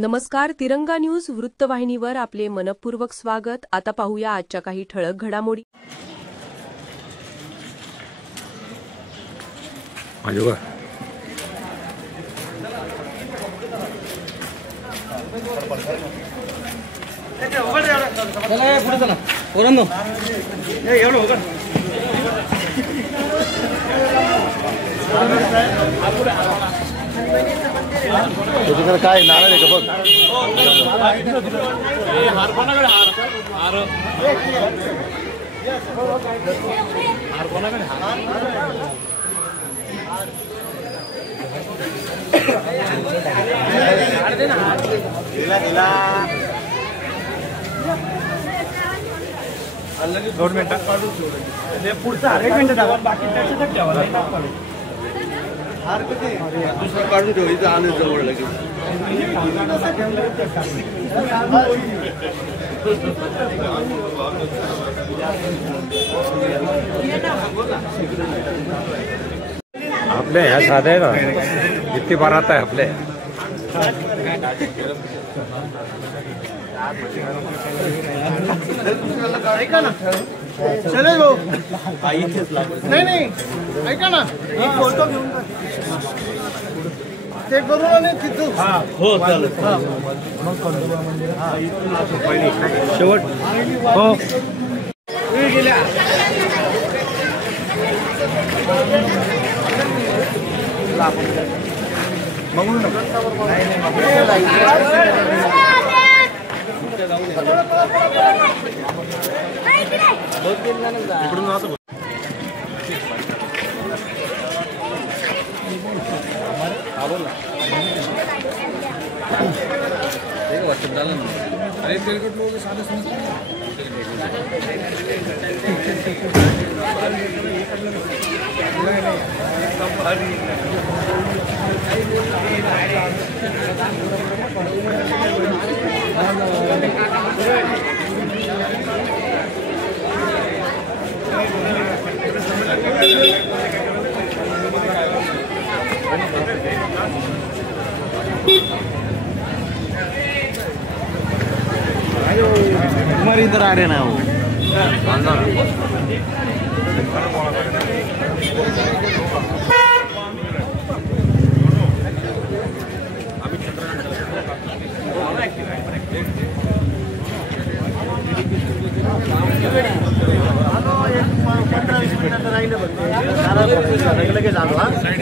नमस्कार. तिरंगा न्यूज वृत्तवाहिनीवर आपले मनपूर्वक स्वागत. आता पाहूया आजच्या काही ठळक घडामोडी. तुझ्याकडे काय नारळ आहे का बघ. दोन मिनिटात पुढचा 1 मिनिट बाकी दुसरं काढून ठेव. इथं आले जवळ लगेच. आपल्या ह्या साध्या आहे ना, किती बारात आहे आपल्या. ऐका ना चले भाऊ. नाही ऐका ना, फोटो घेऊन ते करू आणि तिथून. हो चालेल. शेवट हो गेल्या तुम्हारी इधर आ रहे ना वो. लगेच आलो. हा साइड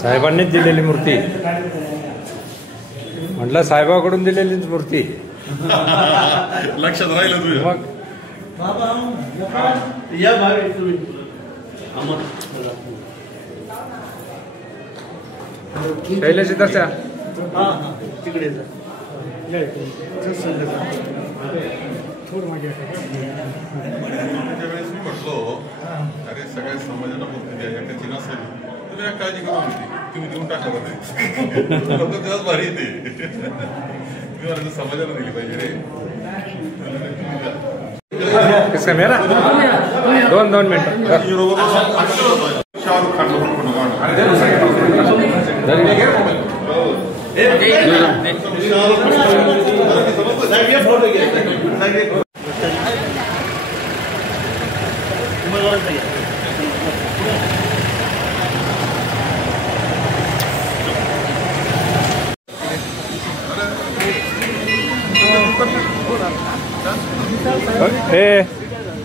साहेबांनीच दिलेली मूर्ती म्हटलं, साहेबाकडून दिलेलीच मूर्ती लक्षात राहिलं तुझ्या. मग या भाई तुम्ही शैलेश दर्शा तिकडे वेळेस मी म्हटलो, अरे सगळ्या समाजाला मुक्ती द्या, एकाची नसेल तुम्ही काळजी करू नका, तुम्ही देऊन टाका बरं. लोक तेव्हाच भारी येते. मी म्हणाल समाजाला दिली पाहिजे रे. किसका मेरा 2 मिनिट. शाहरुख खान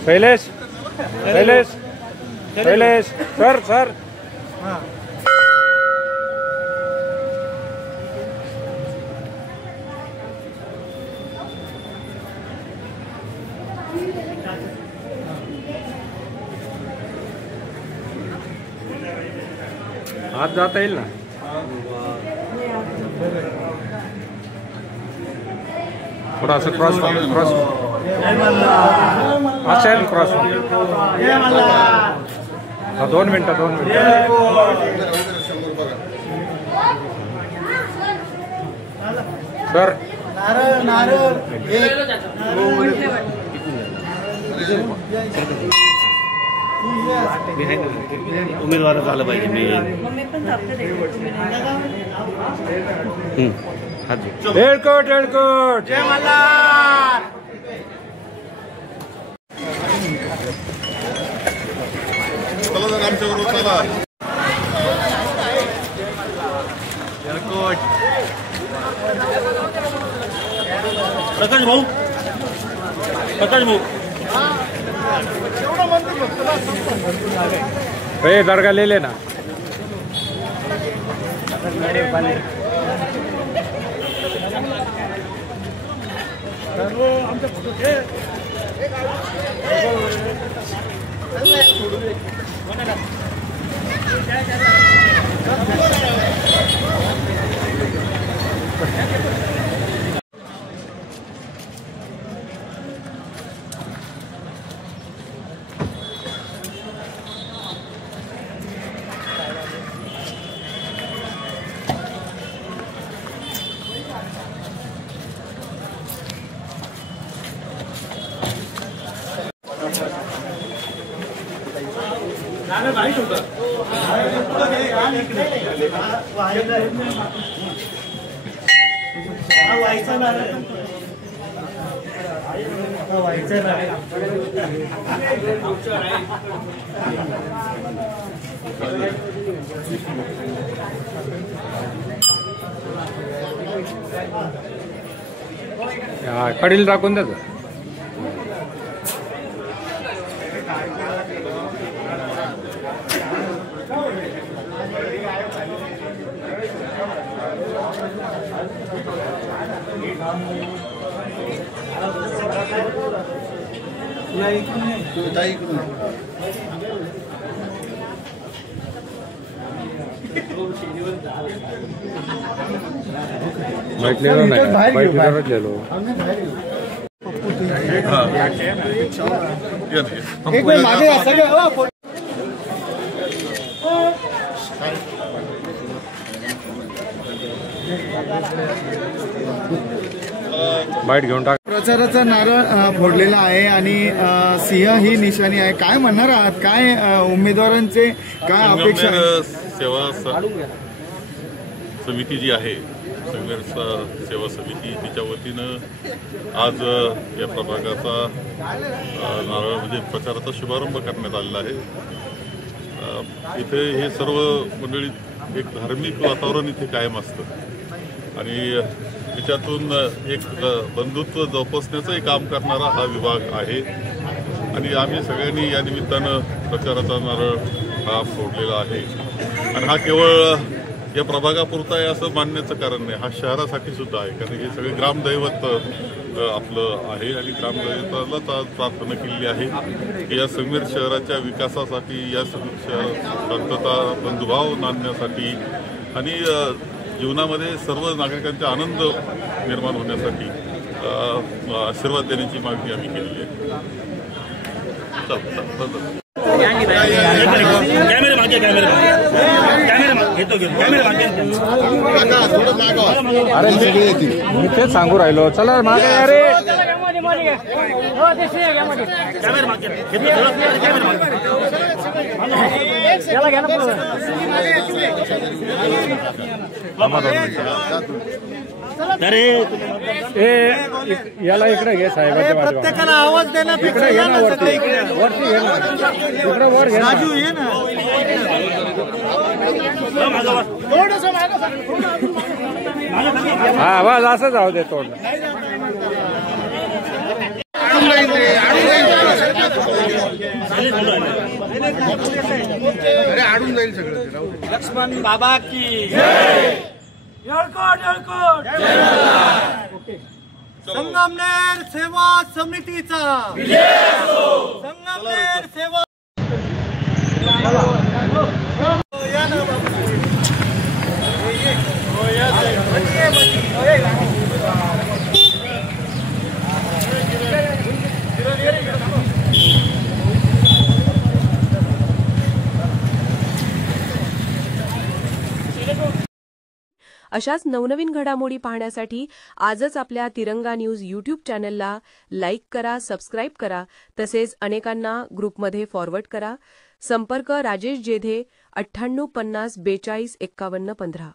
शैलेश सर आज जाता येईल ना. थोड़ा सा क्रॉस असेल क्रॉस. 2 मिनिटं सर नारळ नारळ उमेदवार झालं पाहिजे मी येळकोट येळकोट जय मल्हार. चला जर आमच्या बरोबर चला. प्रकाश भाऊ हे दर्गा ले लेना. कडील टाकून द्यायचं. बैठलेलो नाही बैठलेलोच गेलो. एक वेळ मागे या सगळे. बाईट घेऊन टाक. प्रचाराचा नारळ फोडलेला आहे आणि सिंह ही निशाणी आहे. काय म्हणणार आहात? काय उमेदवारांचे काय अपेक्षा संगमनेर सेवा समिती जी आहे, संगमनेर सेवा समिती, तिच्या वतीनं आज या प्रभागाचा नारळ म्हणजे प्रचाराचा शुभारंभ करण्यात आलेला आहे. इथे हे सर्व मंडळी एक धार्मिक वातावरण इथे कायम असतं आणि त्याच्यातून एक बंधुत्व जोपासण्याचंही काम करणारा हा विभाग आहे आणि आम्ही सगळ्यांनी या निमित्तानं प्रचाराचा नारळ हा फोडलेला आहे. आणि हा केवळ या प्रभागापुरता आहे असं मानण्याचं कारण नाही, हा शहरासाठी सुद्धा आहे. कारण हे सगळे ग्रामदैवत आपलं आहे आणि ग्रामदैवतालाच आज प्रार्थना केलेली आहे की या संगमेर शहराच्या विकासासाठी, या शांतता बंधुभाव नांदण्यासाठी आणि जीवनामध्ये सर्व नागरिकांचा आनंद निर्माण होण्यासाठी आशीर्वाद देण्याची मागणी आम्ही केलेली आहे. अरे मी तेच सांगू राहिलो. चला मागे अरे याला इकडे घे साहेबाच्या बाजूला. प्रत्येकाला आवाज देण्यात इकडे घे ना वरती वरती घे ना इकडे वर घे ना. राजू ये ना. हा बस असं जाऊ दे तोड. आडून जाईल सगळं. लक्ष्मण बाबा की संगमनेर सेवा समितीचा संगमनेर सेवा अशाच नवनवीन घडामोडी पाहण्यासाठी आजच आपल्या तिरंगा न्यूज यूट्यूब चॅनलला लाईक करा, सबस्क्राईब करा, तसेच अनेकांना ग्रुपमध्ये फॉरवर्ड करा. संपर्क राजेश जेधे 98 50 42 51 15.